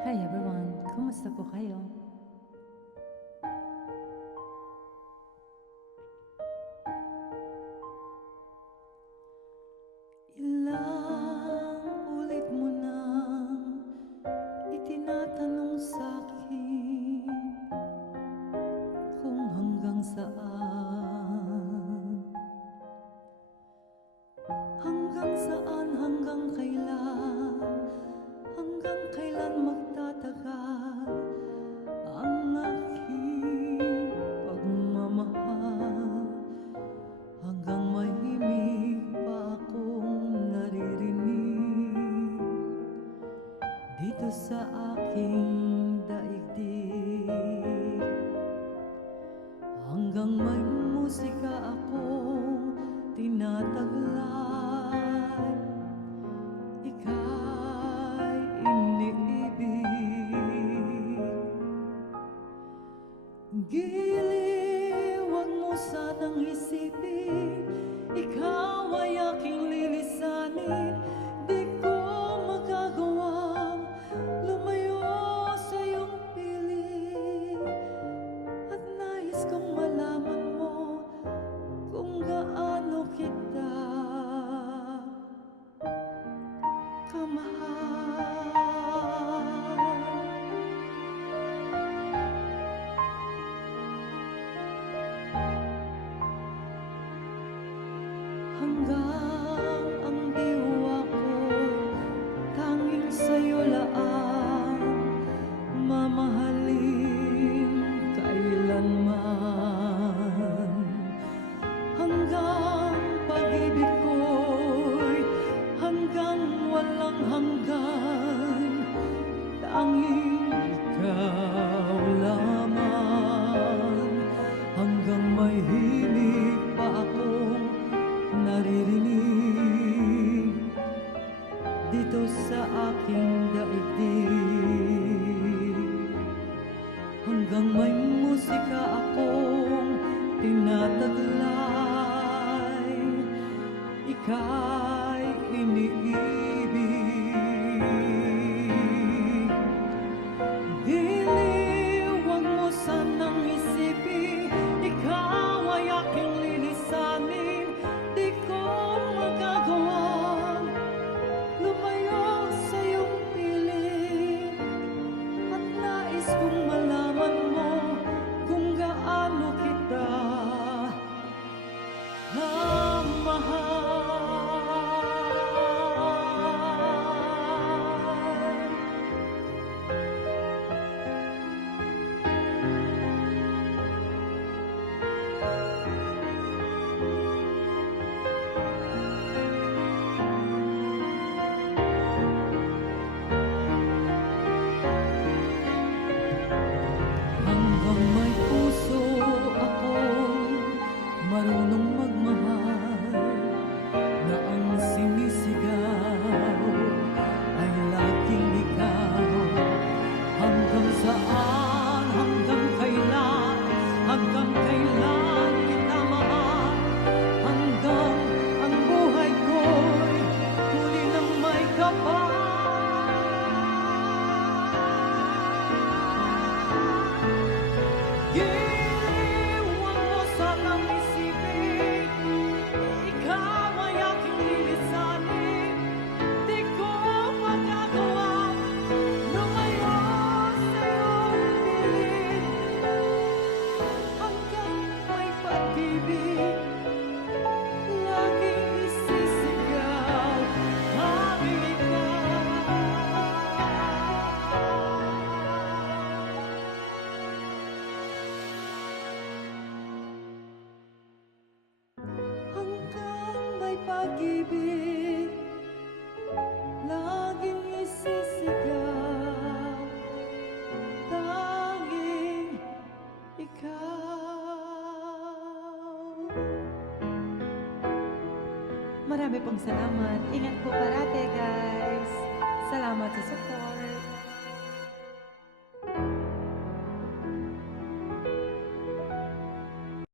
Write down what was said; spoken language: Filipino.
Hi everyone! Kumusta po kayo? Ilang ulit mo nang itinatanong sa'kin kung hanggang saan, hanggang kailan magtatagal ang aking pagmamahal, hanggang mahimig pa akong naririnig dito sa aking daigdig, hanggang may musika akong tinataglay, ika'y iniibig. Giliw, wag mo sanang isipin, ikaw ay aking lilisanin. Di ko magagawang lumayo sa iyong piling, at nais kong malaman mo kung gaano kita kamahal. Hanggang ang diwa ko'y tanging sa'yo laang mamahalin kailanman, hanggang pag-ibig ko'y hanggang walang hanggan, tanging ikaw lamang, hanggang may himig pa akong naririnig dito sa aking daigdig, hanggang may musika akong tinataglay, ika'y iniibig. Giliw, wag mo sanang isipin, ikaw ay aking lilisanin. Di ko magagawang lumayo sa iyong piling, at nais kong malaman mo kung gaano kita mahal. Hanggang may puso akong marunong magmahal, na ang sinisigaw ay laging ikaw. Hanggang saan, hanggang kailan kita mahal, hanggang ang buhay ko'y huli ng may kapal. Giliw, wag mo sanang isipin, ikaw ay aking lilisanin. Di ko magagawang lumayo sa iyong piling, hanggang may pag-ibig laging isisigaw ang ikaw. Hanggang may pag-ibig laging isisigaw, tanging ikaw. Marami pong salamat. Ingat po parate, guys. Salamat sa support.